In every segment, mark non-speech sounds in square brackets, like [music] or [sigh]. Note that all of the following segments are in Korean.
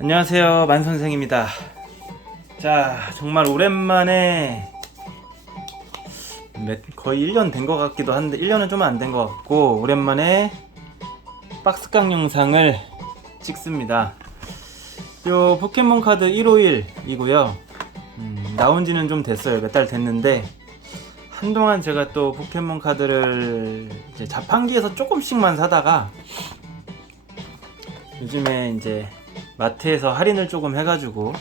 안녕하세요 만선생입니다. 자 정말 오랜만에 몇- 거의 1년 된 것 같기도 한데 1년은 좀 안 된 것 같고 오랜만에 박스깡 영상을 찍습니다. 요 포켓몬 카드 151이고요. 음, 나온 지는 좀 됐어요. 몇 달 됐는데 한동안 제가 또 포켓몬 카드를 자판기에서 조금씩만 사다가 요즘에 이제 마트에서 할인을 조금 해가지고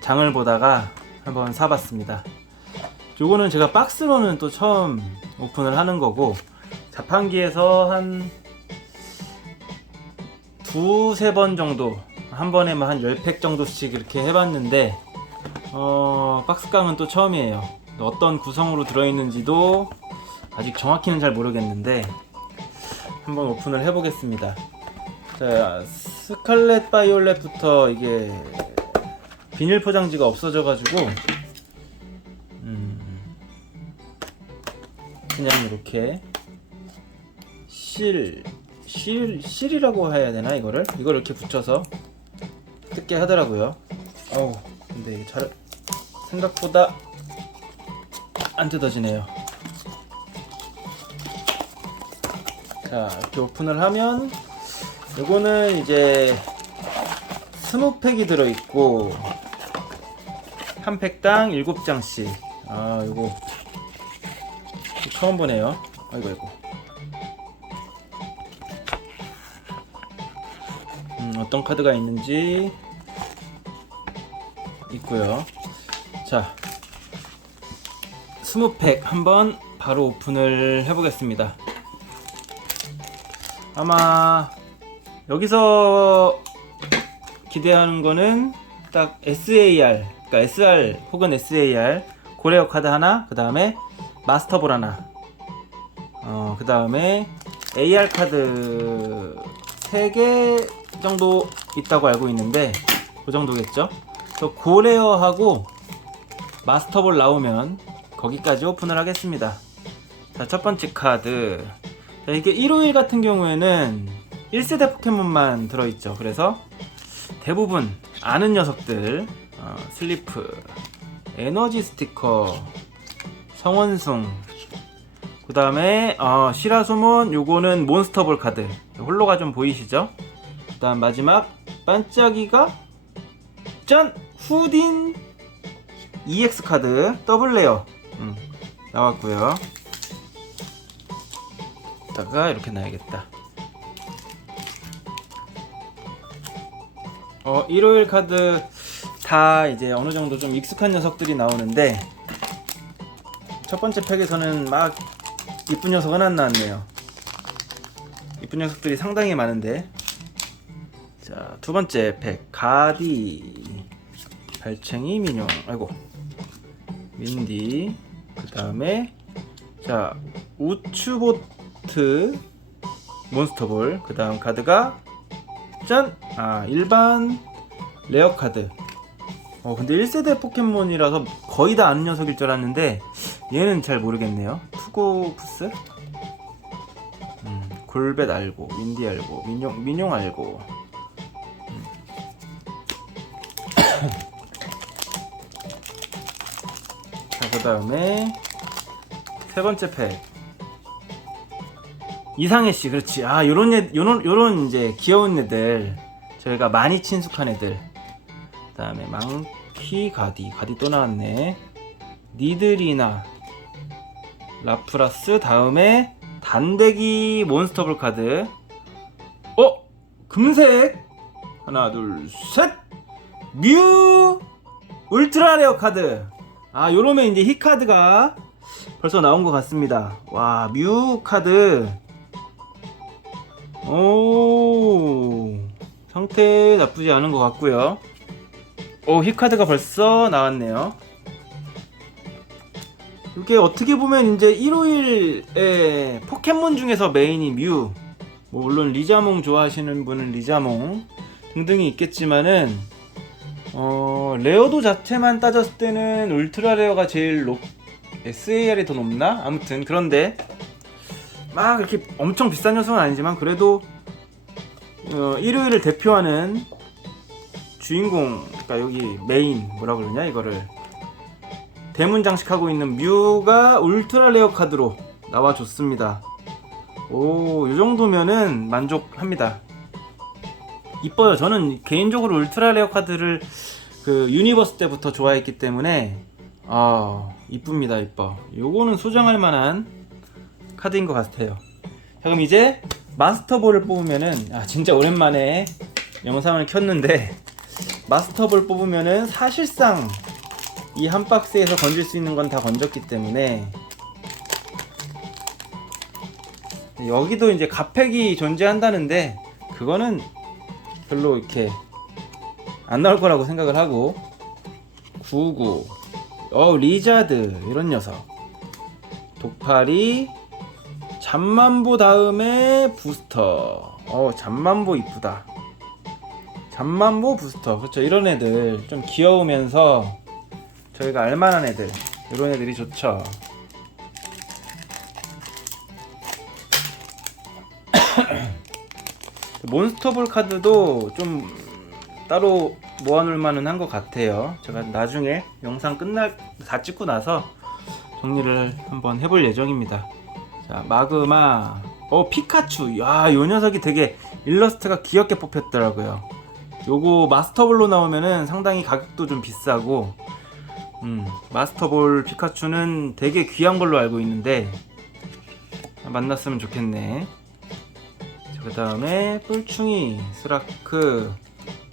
장을 보다가 한번 사봤습니다. 요거는 제가 박스로는 또 처음 오픈을 하는 거고 자판기에서 한 두세 번 정도 한 번에 뭐한 10팩 정도씩 이렇게 해봤는데 어, 박스깡은 또 처음이에요. 어떤 구성으로 들어있는지도 아직 정확히는 잘 모르겠는데 한번 오픈을 해보겠습니다. 자, 스칼렛 바이올렛부터 이게 비닐 포장지가 없어져가지고 음, 그냥 이렇게 실, 실, 실이라고 해야 되나 이거를? 이걸 이렇게 붙여서 뜯게 하더라고요. 어우, 근데 이게 잘 생각보다 안 뜯어지네요. 자, 이렇게 오픈을 하면 요거는 이제 스무 팩이 들어있고 한 팩당 일곱 장씩. 아 요거 처음 보네요. 아이고 아이고. 음, 어떤 카드가 있는지 있고요. 자 스무 팩 한번 바로 오픈을 해보겠습니다. 아마 여기서 기대하는 거는 딱 SAR, 그러니까 SR 혹은 SAR 고레어 카드 하나, 그 다음에 마스터볼 하나, 어, 그 다음에 AR 카드 3개 정도 있다고 알고 있는데 그 정도겠죠? 또 고레어하고 마스터볼 나오면 거기까지 오픈을 하겠습니다. 자, 첫 번째 카드. 자, 이게 151 같은 경우에는 1세대 포켓몬만 들어있죠. 그래서 대부분 아는 녀석들, 어, 슬리프, 에너지 스티커, 성원숭, 그 다음에 어, 시라소몬, 요거는 몬스터볼 카드. 홀로가 좀 보이시죠? 그 다음 마지막 반짝이가 짠! 후딘 EX 카드 더블 레어 음, 나왔고요. 다가 이렇게 놔야겠다. 어, 일요일 카드 다 이제 어느 정도 좀 익숙한 녀석들이 나오는데 첫 번째 팩에서는 막 이쁜 녀석은 안 나왔네요. 이쁜 녀석들이 상당히 많은데. 자, 두 번째 팩. 가디 발챙이 민용. 아이고 윈디. 그 다음에 자 우츠보트 몬스터볼. 그 다음 카드가 짠! 아 일반 레어 카드 어 근데 1세대 포켓몬이라서 거의 다 아는 녀석일 줄 알았는데 얘는 잘 모르겠네요 투고프스 음, 골벳 알고 윈디 알고 민용 민용 알고 음. [coughs] 자그 다음에 세 번째 팩 이상해 씨 그렇지. 아 요런 애 요런 요런 이제 귀여운 애들 저희가 많이 친숙한 애들. 그 다음에 망키 가디 가디 또 나왔네. 니들이나 라프라스 다음에 단대기 몬스터볼 카드. 어? 금색? 하나 둘 셋 뮤 울트라 레어 카드. 아 요러면 이제 히 카드가 벌써 나온 것 같습니다. 와 뮤 카드 오 상태 나쁘지 않은 것 같고요 오 힙카드가 벌써 나왔네요 이게 어떻게 보면 이제 151의 포켓몬 중에서 메인이 뮤 뭐 물론 리자몽 좋아하시는 분은 리자몽 등등이 있겠지만은 어 레어도 자체만 따졌을 때는 울트라 레어가 제일 높 SAR이 더 높나? 아무튼 그런데 막 이렇게 엄청 비싼 녀석은 아니지만 그래도 어, 일요일을 대표하는 주인공 그러니까 여기 메인 뭐라 그러냐 이거를 대문 장식하고 있는 뮤가 울트라 레어 카드로 나와줬습니다. 오, 이 정도면은 만족합니다. 이뻐요. 저는 개인적으로 울트라 레어 카드를 그 유니버스 때부터 좋아했기 때문에 아 이쁩니다. 이뻐. 요거는 소장할 만한 카드인 것 같아요. 자 그럼 이제 마스터볼을 뽑으면은 아 진짜 오랜만에 영상을 켰는데 마스터볼 뽑으면은 사실상 이 한 박스에서 건질 수 있는 건 다 건졌기 때문에 여기도 이제 가팩이 존재한다는데 그거는 별로 이렇게 안 나올 거라고 생각을 하고 99, 어 리자드 이런 녀석, 독파리, 잠만보 다음에 부스터. 어 잠만보 이쁘다. 잠만보 부스터 그렇죠 이런 애들 좀 귀여우면서 저희가 알만한 애들 이런 애들이 좋죠. [coughs] 몬스터볼 카드도 좀 따로 모아놓을 만은 한 것 같아요. 제가 나중에 영상 끝날 다 찍고 나서 정리를 한번 해볼 예정입니다. 자 마그마, 어 피카츄, 야요 녀석이 되게 일러스트가 귀엽게 뽑혔더라고요. 요거 마스터볼로 나오면은 상당히 가격도 좀 비싸고, 음 마스터볼 피카츄는 되게 귀한 걸로 알고 있는데 만났으면 좋겠네. 그 다음에 뿔충이, 스라크,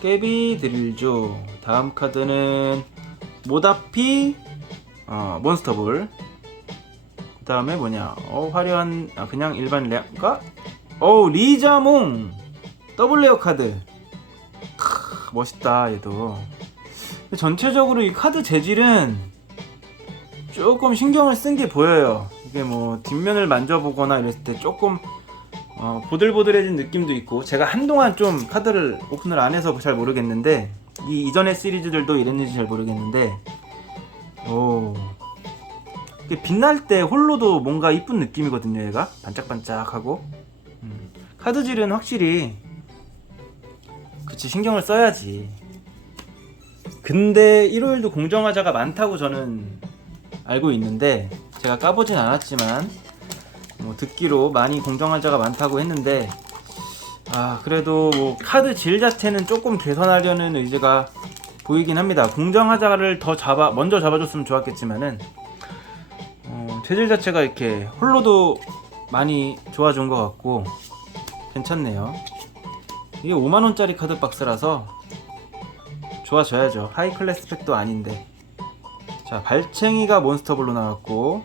깨비, 드릴조. 다음 카드는 모다피, 어, 몬스터볼. 그 다음에 뭐냐? 어, 화려한, 아, 그냥 일반 레아가? 어, 리자몽! 더블 레어 카드. 크, 멋있다, 얘도. 전체적으로 이 카드 재질은 조금 신경을 쓴 게 보여요. 이게 뭐 뒷면을 만져보거나 이랬을 때 조금 어, 보들보들해진 느낌도 있고 제가 한동안 좀 카드를 오픈을 안 해서 잘 모르겠는데 이 이전의 시리즈들도 이랬는지 잘 모르겠는데 오 빛날 때 홀로도 뭔가 이쁜 느낌이거든요 얘가. 반짝반짝하고. 음, 카드질은 확실히 그치 신경을 써야지. 근데 일요일도 공정화자가 많다고 저는 알고 있는데 제가 까보진 않았지만 뭐 듣기로 많이 공정화자가 많다고 했는데 아 그래도 뭐 카드 질 자체는 조금 개선하려는 의지가 보이긴 합니다. 공정화자를 더 잡아 먼저 잡아줬으면 좋았겠지만은 어, 재질 자체가 이렇게 홀로도 많이 좋아진 것 같고 괜찮네요. 이게 5만 원짜리 카드 박스라서 좋아져야죠. 하이 클래스 팩도 아닌데. 자 발챙이가 몬스터볼로 나왔고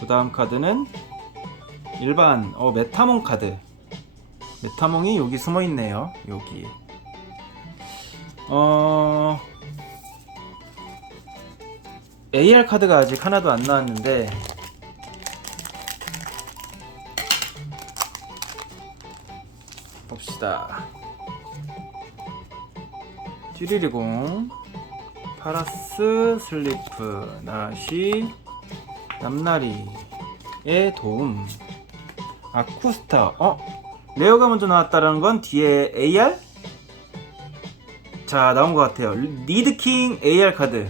그 다음 카드는 일반 어 메타몽 카드 메타몽이 여기 숨어 있네요 여기 어 AR 카드가 아직 하나도 안 나왔는데 봅시다 찌리리공 파라스 슬리프 나시 남나리의 도움 아쿠스타 어? 레어가 먼저 나왔다는 건 뒤에 AR? 자 나온 것 같아요 리드킹 AR 카드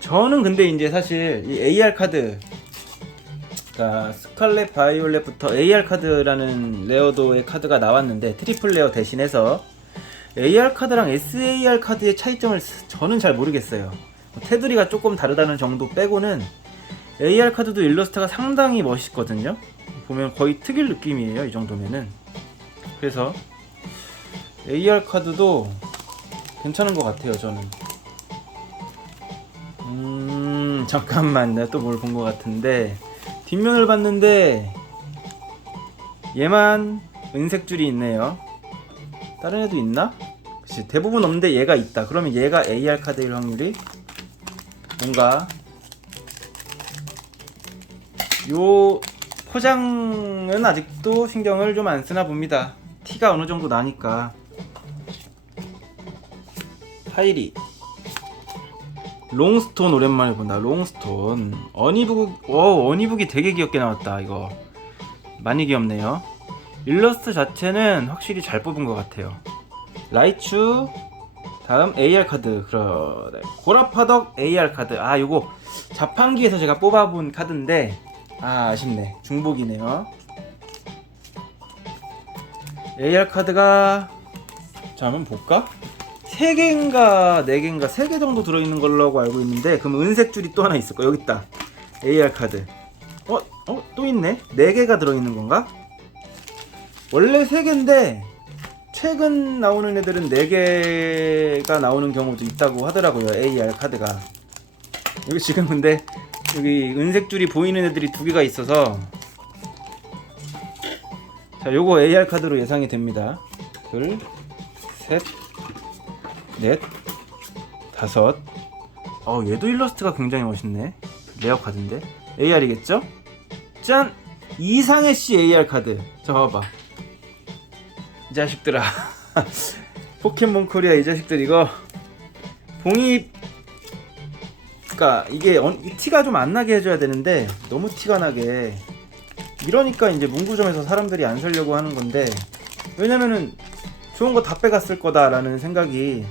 저는 근데 이제 사실 이 AR 카드 그러니까 스칼렛 바이올렛부터 AR 카드라는 레어도의 카드가 나왔는데 트리플 레어 대신해서 AR 카드랑 SAR 카드의 차이점을 저는 잘 모르겠어요 테두리가 조금 다르다는 정도 빼고는 AR 카드도 일러스트가 상당히 멋있거든요. 보면 거의 특일 느낌이에요. 이 정도면은. 그래서 AR 카드도 괜찮은 것 같아요. 저는. 음 잠깐만 내가 또 뭘 본 것 같은데 뒷면을 봤는데 얘만 은색 줄이 있네요. 다른 애도 있나? 그치 대부분 없는데 얘가 있다. 그러면 얘가 AR 카드일 확률이 뭔가 요 포장은 아직도 신경을 좀 안 쓰나 봅니다. 티가 어느 정도 나니까. 하이리. 롱스톤 오랜만에 본다. 롱스톤. 어니북, 어, 어니북이 되게 귀엽게 나왔다. 이거. 많이 귀엽네요. 일러스트 자체는 확실히 잘 뽑은 것 같아요. 라이츄, 다음 AR 카드 그래 고라파덕 AR 카드 아 요거 자판기에서 제가 뽑아본 카드인데 아 아쉽네 중복이네요 AR 카드가 자 한번 볼까? 3개인가 4개인가 3개 정도 들어있는 걸로 알고 있는데 그럼 은색 줄이 또 하나 있을 거 여기 있다. AR 카드. 어? 어? 또 있네? 4개가 들어있는 건가? 원래 3개인데 최근 나오는 애들은 4개가 나오는 경우도 있다고 하더라고요. AR 카드가. 여기 지금 근데 여기 은색 줄이 보이는 애들이 두 개가 있어서 자 요거 AR 카드로 예상이 됩니다. 둘, 셋, 넷, 다섯. 어 얘도 일러스트가 굉장히 멋있네. 레어 카드인데. AR이겠죠? 짠! 이상의 C AR 카드. 자 봐봐. 이 자식들아. [laughs] 포켓몬 코리아 이 자식들 이거 봉입 그니까 이게 언- 이 티가 좀 안 나게 해줘야 되는데 너무 티가 나게. 이러니까 이제 문구점에서 사람들이 안 사려고 하는 건데 왜냐면은 좋은 거 다 빼갔을 거다라는 생각이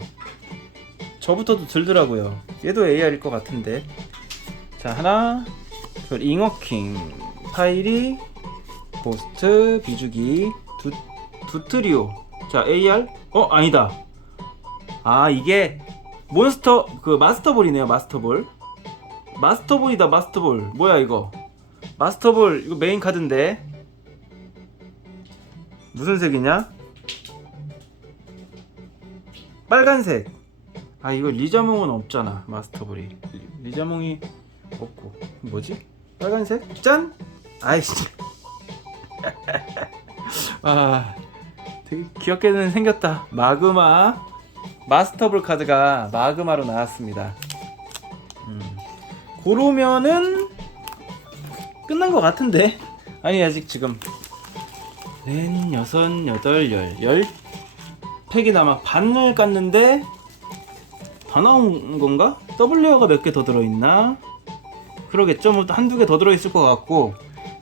저부터도 들더라고요. 얘도 AR일 것 같은데. 자 하나 둘 잉어킹. 파이리 고스트 비주기 두, 두트리오. 자 AR? 어 아니다. 아 이게 몬스터 그 마스터볼이네요 마스터볼. 마스터볼이다 마스터볼. 뭐야 이거? 마스터볼 이거 메인 카드인데. 무슨 색이냐? 빨간색 아 이거 리자몽은 없잖아 마스터볼이 리- 리자몽이 없고. 뭐지? 빨간색? 짠! 아이씨. [laughs] 아 되게 귀엽게는 생겼다. 마그마. 마스터볼 카드가 마그마로 나왔습니다. 음. 고르면은 끝난 것 같은데? 아니 아직 지금 넷 여섯 여덟 열열 팩이 남아 반을 깠는데 다 나온 건가? 더블 레어가 몇 개 더 들어있나? 그러겠죠 뭐 한두 개 더 들어있을 것 같고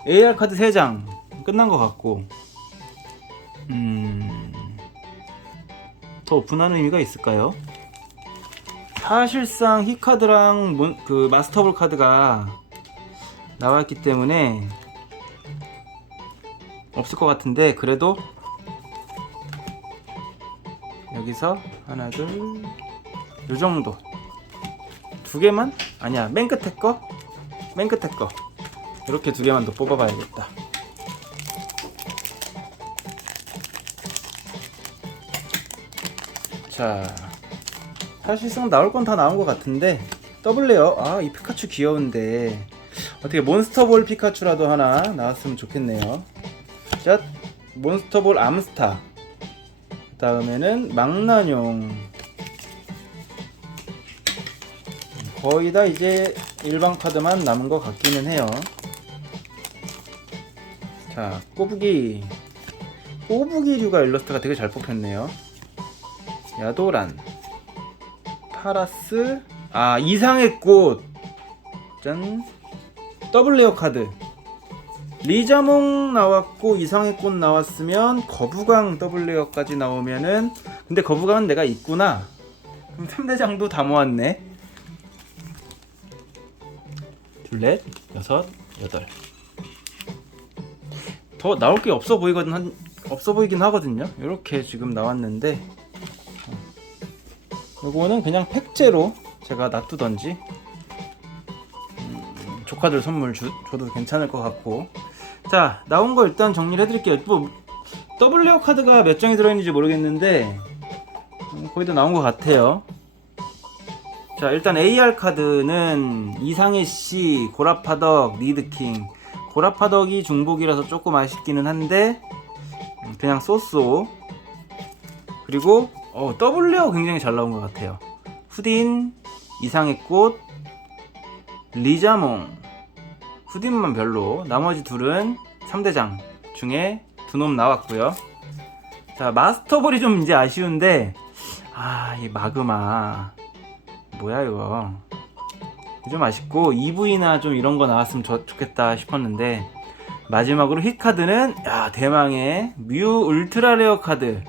AR 카드 3장 끝난 것 같고 음... 더 오픈하는 의미가 있을까요? 사실상 히 카드랑 몬- 그 마스터볼 카드가 나왔기 때문에 없을 것 같은데 그래도 여기서 하나 둘 요 정도. 두 개만? 아니야 맨 끝에 거 맨 끝에 거. 이렇게 두 개만 더 뽑아봐야겠다. 자 사실상 나올 건 다 나온 것 같은데 더블 레어 아 이 피카츄 귀여운데. 어떻게 몬스터볼 피카츄라도 하나 나왔으면 좋겠네요. 자 몬스터볼 암스타. 다음에는 망나뇽 거의 다 이제 일반 카드만 남은 것 같기는 해요. 자 꼬부기. 꼬부기류가 일러스트가 되게 잘 뽑혔네요. 야도란. 파라스. 아 이상의 꽃 짠. 더블 레어 카드. 리자몽 나왔고 이상의 꽃 나왔으면 거부강 더블 레어까지 나오면은 근데 거부강은 내가 있구나. 그럼 3대장도 다 모았네 넷 여섯 여덟. 더 나올 게 없어 보이거든 한, 없어 보이긴 하거든요. 이렇게 지금 나왔는데. 이거는 그냥 팩제로 제가 놔두던지. 음, 조카들 선물 주, 줘도 괜찮을 것 같고. 자 나온 거 일단 정리를 해드릴게요. 뭐 더블레어 카드가 몇 장이 들어있는지 모르겠는데 음, 거의 다 나온 것 같아요 자 일단 AR 카드는 이상의 씨, 고라파덕, 리드킹. 고라파덕이 중복이라서 조금 아쉽기는 한데 음, 그냥 쏘쏘. 그리고 어, 더블레어 굉장히 잘 나온 것 같아요. 후딘, 이상의 꽃, 리자몽. 후딘만 별로. 나머지 둘은 3대장 중에 두 놈 나왔고요. 자 마스터볼이 좀 이제 아쉬운데 아 이 마그마 뭐야 이거 좀 아쉽고 EV나 좀 이런 거 나왔으면 좋, 좋겠다 싶었는데 마지막으로 힛 카드는 야 대망의 뮤 울트라 레어 카드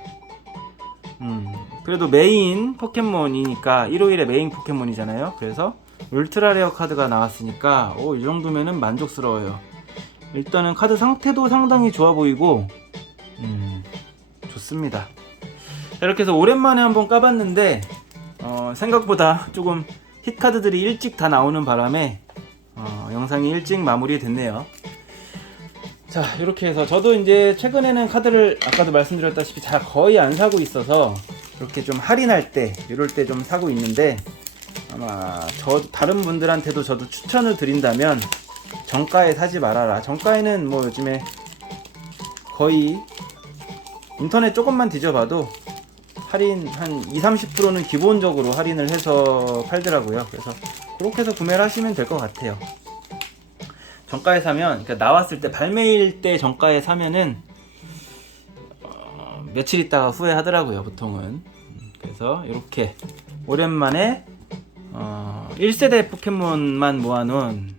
음 그래도 메인 포켓몬이니까 일요일에 메인 포켓몬이잖아요. 그래서 울트라 레어 카드가 나왔으니까 오, 이 정도면은 만족스러워요. 일단은 카드 상태도 상당히 좋아 보이고 음, 좋습니다. 자, 이렇게 해서 오랜만에 한번 까봤는데 어, 생각보다 조금 힛 카드들이 일찍 다 나오는 바람에 어, 영상이 일찍 마무리됐네요. 자 이렇게 해서 저도 이제 최근에는 카드를 아까도 말씀드렸다시피 잘 거의 안 사고 있어서 이렇게 좀 할인할 때 이럴 때 좀 사고 있는데 아마 저 다른 분들한테도 저도 추천을 드린다면 정가에 사지 말아라 정가에는 뭐 요즘에 거의 인터넷 조금만 뒤져봐도 할인 한 2, 30%는 기본적으로 할인을 해서 팔더라고요. 그래서 그렇게 해서 구매를 하시면 될 것 같아요. 정가에 사면 그러니까 나왔을 때 발매일 때 정가에 사면은 어, 며칠 있다가 후회하더라고요 보통은. 음, 그래서 이렇게 오랜만에 어, 1세대 포켓몬만 모아놓은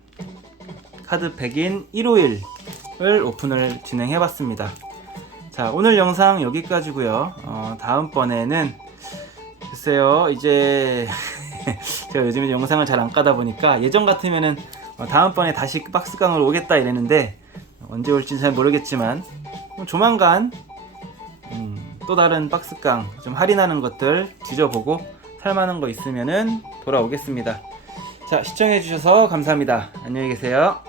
카드 팩인 151을 오픈을 진행해봤습니다 자 오늘 영상 여기까지고요 어, 다음번에는 글쎄요 이제 [laughs] 제가 요즘에 영상을 잘 안 까다 보니까 예전 같으면은 어, 다음번에 다시 박스강으로 오겠다 이랬는데 언제 올지 잘 모르겠지만 뭐 조만간 음, 또 다른 박스강 좀 할인하는 것들 뒤져보고 살만한 거 있으면은 돌아오겠습니다. 자 시청해주셔서 감사합니다. 안녕히 계세요.